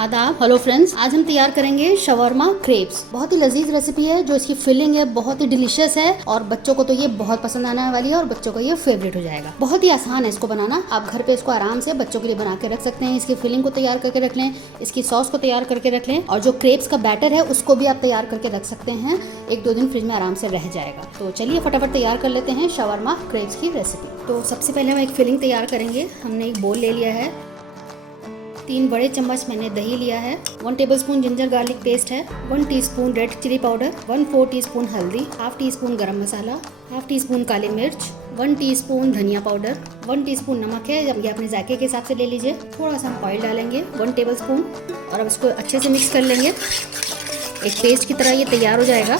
आदाब, hello friends. आज हम तैयार करेंगे शवरमा क्रेप्स। बहुत ही लजीज रेसिपी है। जो इसकी फिलिंग है बहुत ही डिलीशियस है और बच्चों को तो ये बहुत पसंद आने वाली है और बच्चों को ये फेवरेट हो जाएगा। बहुत ही आसान है इसको बनाना। आप घर पे इसको आराम से बच्चों के लिए बना के रख सकते हैं। इसकी फिलिंग को तैयार करके रख लें, इसकी सॉस को तैयार करके रख लें और जो क्रेप्स का बैटर है उसको भी आप तैयार करके रख सकते हैं। 1-2 दिन फ्रिज में आराम से रह जाएगा। तो चलिए फटाफट तैयार कर लेते हैं शवरमा क्रेप्स की रेसिपी। तो सबसे पहले हम एक फिलिंग तैयार करेंगे। हमने एक बोल ले लिया है, 3 बड़े चम्मच मैंने दही लिया है, 1 टेबलस्पून जिंजर गार्लिक पेस्ट है, 1 teaspoon red chilli powder, 1/4 teaspoon हल्दी, half teaspoon garam masala, half teaspoon काली मिर्च, 1 टीस्पून धनिया पाउडर, 1 टीस्पून नमक है, जब ये अपने जायके के हिसाब से ले लीजिए। थोड़ा सा हम ऑयल डालेंगे 1 टेबलस्पून और अब इसको अच्छे से मिक्स कर लेंगे। एक पेस्ट की तरह ये तैयार हो जाएगा।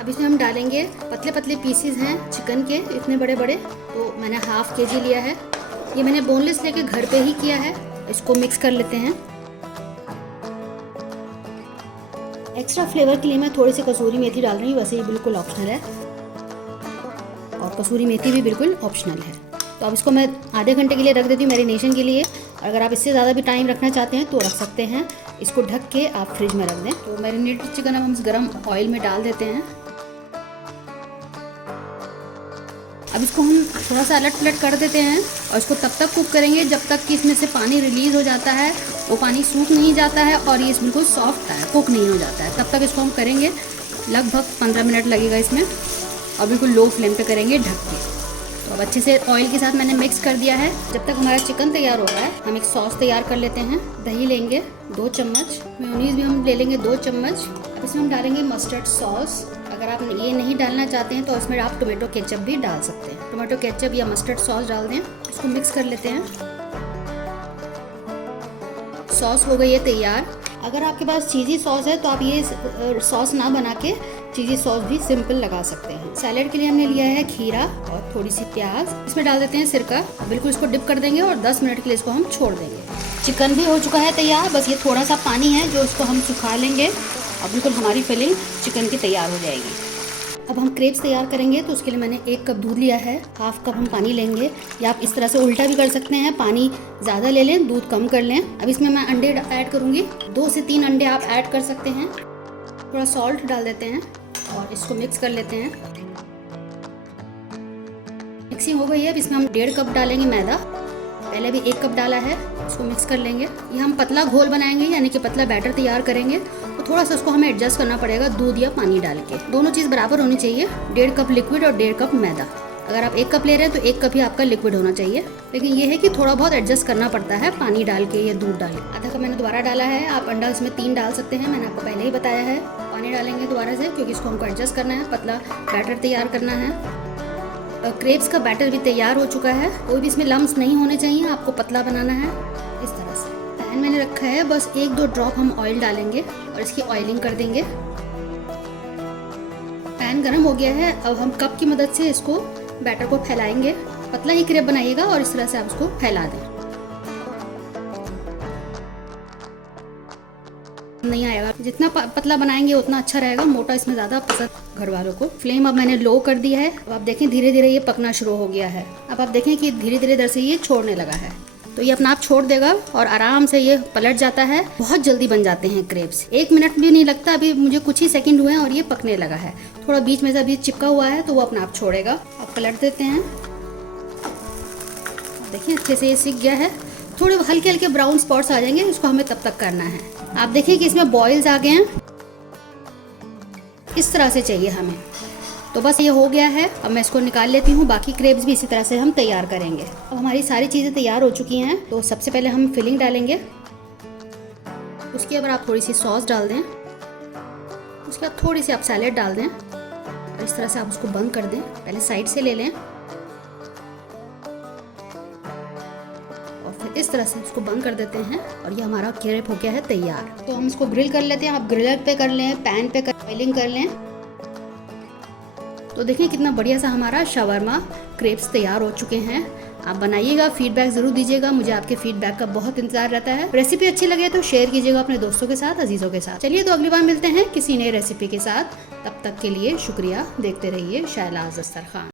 अब इसमें हम डालेंगे पतले पतले पीसेस हैं चिकन के, इतने बड़े बड़े। तो मैंने हाफ केजी लिया है। ये मैंने बोनलेस लेके घर पे ही किया है। इसको मिक्स कर लेते हैं। एक्स्ट्रा फ्लेवर के लिए मैं थोड़ी सी कसूरी मेथी डाल रही हूँ। वैसे ये बिल्कुल ऑप्शनल है और कसूरी मेथी भी बिल्कुल ऑप्शनल है। तो अब इसको मैं आधे घंटे के लिए रख देती हूँ मैरिनेशन के लिए। और अगर आप इससे ज़्यादा भी टाइम रखना चाहते हैं तो रख सकते हैं। इसको ढक के आप फ्रिज में रख दें। तो मैरिनेटेड चिकन अब हम इस गर्म ऑयल में डाल देते हैं। अब इसको हम थोड़ा सा अलट पलट कर देते हैं और इसको तब तक कुक करेंगे जब तक कि इसमें से पानी रिलीज़ हो जाता है, वो पानी सूख नहीं जाता है और ये बिल्कुल सॉफ्ट है, कुक नहीं हो जाता है। तब तक इसको हम करेंगे, लगभग 15 मिनट लगेगा इसमें और बिल्कुल लो फ्लेम पे करेंगे ढक के। तो अब अच्छे से ऑयल के साथ मैंने मिक्स कर दिया है। जब तक हमारा चिकन तैयार हो रहा है हम एक सॉस तैयार कर लेते हैं। दही लेंगे 2 चम्मच, मेयोनीज भी हम ले लेंगे 2 चम्मच। अब इसमें हम डालेंगे मस्टर्ड सॉस। अगर आप ये नहीं डालना चाहते हैं तो इसमें आप टोमेटो केचप भी डाल सकते हैं। टोमेटो केचप या मस्टर्ड सॉस डाल दें। इसको मिक्स कर लेते हैं। सॉस हो गई है तैयार। अगर आपके पास चीज़ी सॉस है तो आप ये सॉस ना बना के चीज़ी सॉस भी सिंपल लगा सकते हैं। सैलेड के लिए हमने लिया है खीरा और थोड़ी सी प्याज। इसमें डाल देते हैं सिरका। बिल्कुल इसको डिप कर देंगे और 10 मिनट के लिए इसको हम छोड़ देंगे। चिकन भी हो चुका है तैयार। बस ये थोड़ा सा पानी है जो इसको हम सुखा लेंगे और बिल्कुल हमारी फिलिंग चिकन की तैयार हो जाएगी। अब हम क्रेप्स तैयार करेंगे तो उसके लिए मैंने 1 कप दूध लिया है, हाफ कप हम पानी लेंगे। या आप इस तरह से उल्टा भी कर सकते हैं, पानी ज़्यादा ले लें, दूध कम कर लें। अब इसमें मैं अंडे ऐड करूँगी। 2 से 3 अंडे आप ऐड कर सकते हैं। थोड़ा सॉल्ट डाल देते हैं और इसको मिक्स कर लेते हैं। मिक्सिंग हो गई है। अब इसमें हम 1.5 कप डालेंगे मैदा। पहले भी 1 कप डाला है। इसको मिक्स कर लेंगे। ये हम पतला घोल बनाएंगे यानी कि पतला बैटर तैयार करेंगे। तो थोड़ा सा उसको हमें एडजस्ट करना पड़ेगा दूध या पानी डाल के। दोनों चीज़ बराबर होनी चाहिए। 1.5 कप लिक्विड और 1.5 कप मैदा। अगर आप 1 कप ले रहे हैं तो 1 कप ही आपका लिक्विड होना चाहिए। लेकिन ये है कि थोड़ा बहुत एडजस्ट करना पड़ता है पानी डाल के या दूध डाल के। आधा कप मैंने दोबारा डाला है। आप अंडा इसमें 3 डाल सकते हैं, मैंने आपको पहले ही बताया है। पानी डालेंगे दोबारा से क्योंकि इसको हमको एडजस्ट करना है, पतला बैटर तैयार करना है। क्रेप्स का बैटर भी तैयार हो चुका है। कोई भी इसमें लम्स नहीं होने चाहिए, आपको पतला बनाना है इस तरह से। पैन मैंने रखा है, बस 1-2 ड्रॉप हम ऑयल डालेंगे और इसकी ऑयलिंग कर देंगे। पैन गर्म हो गया है। अब हम कप की मदद से इसको बैटर को फैलाएंगे। पतला ही क्रेप बनाइएगा और इस तरह से आप इसको फैला दें। नहीं आएगा, जितना पतला बनाएंगे उतना अच्छा रहेगा। मोटा इसमें ज़्यादा पसंद घर वालों को। फ्लेम अब मैंने लो कर दिया है। अब आप देखें धीरे धीरे ये पकना शुरू हो गया है। अब आप देखें कि धीरे धीरे इधर से ये छोड़ने लगा है। तो ये अपना आप छोड़ देगा और आराम से ये पलट जाता है। बहुत जल्दी बन जाते हैं क्रेप्स, 1 मिनट भी नहीं लगता। अभी मुझे कुछ ही सेकंड हुए हैं और ये पकने लगा है। थोड़ा बीच में से अभी चिपका हुआ है तो वो अपना आप छोड़ेगा। अब पलट देते हैं। देखिए अच्छे से ये सीख गया है। थोड़े हल्के हल्के ब्राउन स्पॉट्स आ जाएंगे, इसको हमें तब तक करना है। आप देखिए कि इसमें बॉयल्स आ गए हैं, इस तरह से चाहिए हमें। तो बस ये हो गया है। अब मैं इसको निकाल लेती हूँ। बाकी क्रेप्स भी इसी तरह से हम तैयार करेंगे। अब हमारी सारी चीज़ें तैयार हो चुकी हैं। तो सबसे पहले हम फिलिंग डालेंगे। उसके बाद आप थोड़ी सी सॉस डाल दें। उसके बाद थोड़ी सी आप सैलेड डाल दें और इस तरह से आप उसको बंद कर दें। पहले साइड से ले लें और फिर इस तरह से इसको बंद कर देते हैं और ये हमारा क्रेप हो गया है तैयार। तो हम इसको ग्रिल कर लेते हैं। आप ग्रिलर पे कर लें, पैन पे ऑयलिंग कर लें। तो देखिए कितना बढ़िया सा हमारा शवरमा क्रेप्स तैयार हो चुके हैं। आप बनाइएगा, फीडबैक ज़रूर दीजिएगा। मुझे आपके फीडबैक का बहुत इंतजार रहता है। रेसिपी अच्छी लगे तो शेयर कीजिएगा अपने दोस्तों के साथ, अजीज़ों के साथ। चलिए तो अगली बार मिलते हैं किसी नई रेसिपी के साथ। तब तक के लिए शुक्रिया। देखते रहिए शैलाज़ दस्तरखान।